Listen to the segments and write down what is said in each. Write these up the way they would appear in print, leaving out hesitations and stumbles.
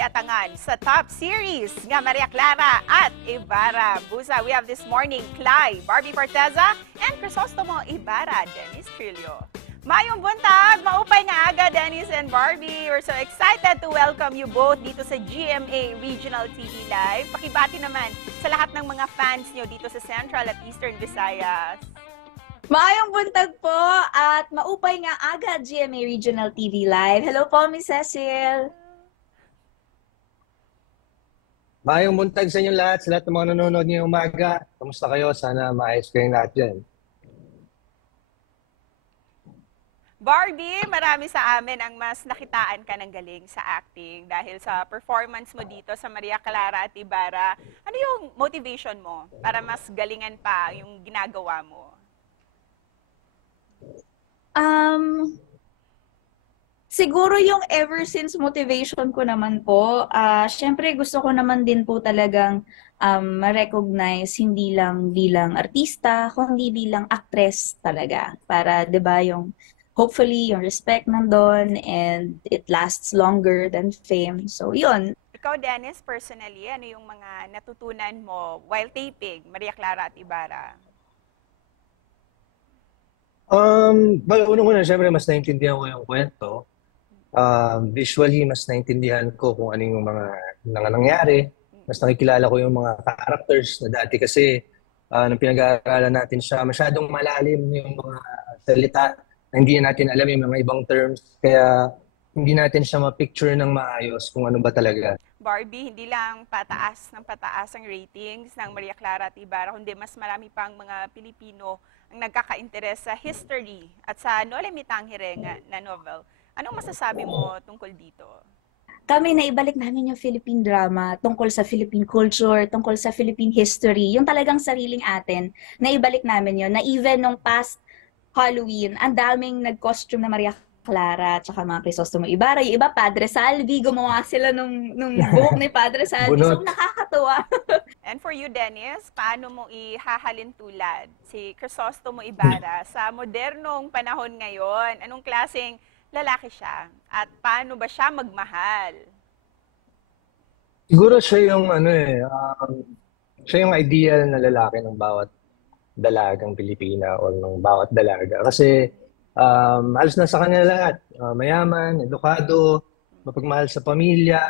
giatangan sa top series nga Maria Clara at Ibarra Busa. We have this morning Clay, Barbie Forteza, and Crisostomo Ibarra, Dennis Trillo. Mayong buntag, maupay nga aga, Dennis and Barbie. We're so excited to welcome you both dito sa GMA Regional TV Live. Pakibati naman sa lahat ng mga fans nyo dito sa Central at Eastern Visayas. Maayong buntag po at maupay nga aga GMA Regional TV Live. Hello po, Miss Cecil. Maayong buntag sa inyo lahat, sa lahat ng mga nanonood ngayong umaga. Kamusta kayo? Sana maayos kayong lahat dyan. Barbie, marami sa amin ang mas nakitaan ka ng galing sa acting dahil sa performance mo dito sa Maria Clara at Ibarra. Ano yung motivation mo para mas galingan pa yung ginagawa mo? Siguro yung ever since motivation ko naman po, syempre gusto ko naman din po talagang ma-recognize hindi lang bilang artista, kundi bilang actress talaga. Para 'di ba yung hopefully yung respect nandun and it lasts longer than fame. So yun. Ikaw, Dennis, personally, ano yung mga natutunan mo while taping Maria Clara at Ibarra? Unang-una, syempre, mas naintindihan ko yung kwento. Visually, mas naintindihan ko kung ano yung mga nangyari. Mas nakikilala ko yung mga characters na dati kasi nung pinag-aaralan natin siya, masyadong malalim yung mga salita na hindi natin alam yung mga ibang terms. Kaya hindi natin siya ma-picture ng maayos kung ano ba talaga. Barbie, hindi lang pataas ng pataas ang ratings ng Maria Clara at Ibarra, kundi mas marami pang mga Pilipino ang nagkaka-interes sa history at sa Noli Me Tangere na novel. Anong masasabi mo tungkol dito? Kami naibalik namin yung Philippine drama tungkol sa Philippine culture, tungkol sa Philippine history, yung talagang sariling atin, naibalik namin yun. Na even nung past Halloween, ang daming nag-costume na Maria Clara at saka mga Crisostomo Ibarra. Yung iba, Padre Salvi, gumawa sila nung buhok ni Padre Salvi. So, Bunot. nakakatuwa. And for you, Dennis, paano mo ihahalin tulad si Crisostomo Ibarra sa modernong panahon ngayon? Anong klaseng lalaki siya? At paano ba siya magmahal? Siguro siya yung siya yung ideal na lalaki ng bawat dalagang Pilipina o ng bawat dalaga. Kasi halos na sa kanya lahat. Mayaman, edukado, mapagmahal sa pamilya,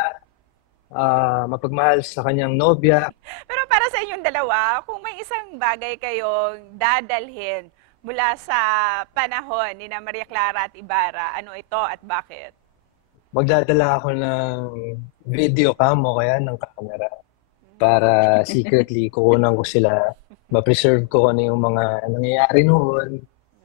mapagmahal sa kanyang nobya. Pero para sa inyong dalawa, kung may isang bagay kayong dadalhin mula sa panahon ni na Maria Clara at Ibarra, ano ito at bakit? Magdadala ako ng video cam o kaya ng camera para secretly kukunan ko sila, ma-preserve ko ano yung mga nangyayari noon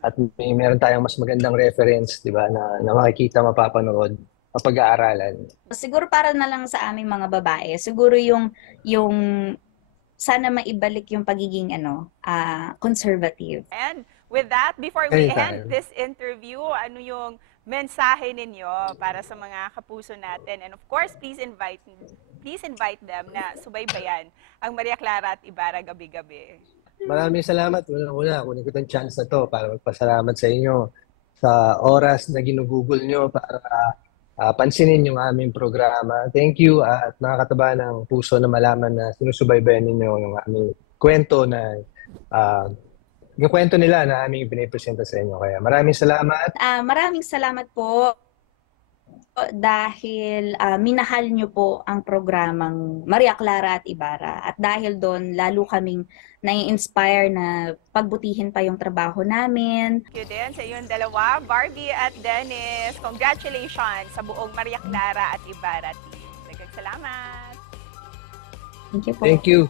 at meron tayong mas magandang reference, di ba, na makikita, mapapanood, mapag-aaralan. Siguro para na lang sa aming mga babae, siguro yung sana maibalik yung pagiging conservative. And with that, before we Anytime. end this interview, ano yung mensahe ninyo para sa mga kapuso natin? And of course, please invite them na subaybayan ang Maria Clara at Ibarra gabi-gabi. Maraming salamat. Una, kunin ko itong chance na to para magpasalamat sa inyo sa oras na ginugugol nyo para pansinin yung aming programa. Thank you at nakakataba ng puso na malaman na sinusubaybayan ninyo yung aming kwento na yung kwento nila na aming pinipresenta sa inyo. Kaya maraming salamat. Maraming salamat po dahil minahal nyo po ang programang Maria Clara at Ibarra. At dahil doon, lalo kaming nai-inspire na pagbutihin pa yung trabaho namin. Thank you din sa iyong dalawa, Barbie at Dennis. Congratulations sa buong Maria Clara at Ibarra team. Daghang salamat! Thank you po. Thank you.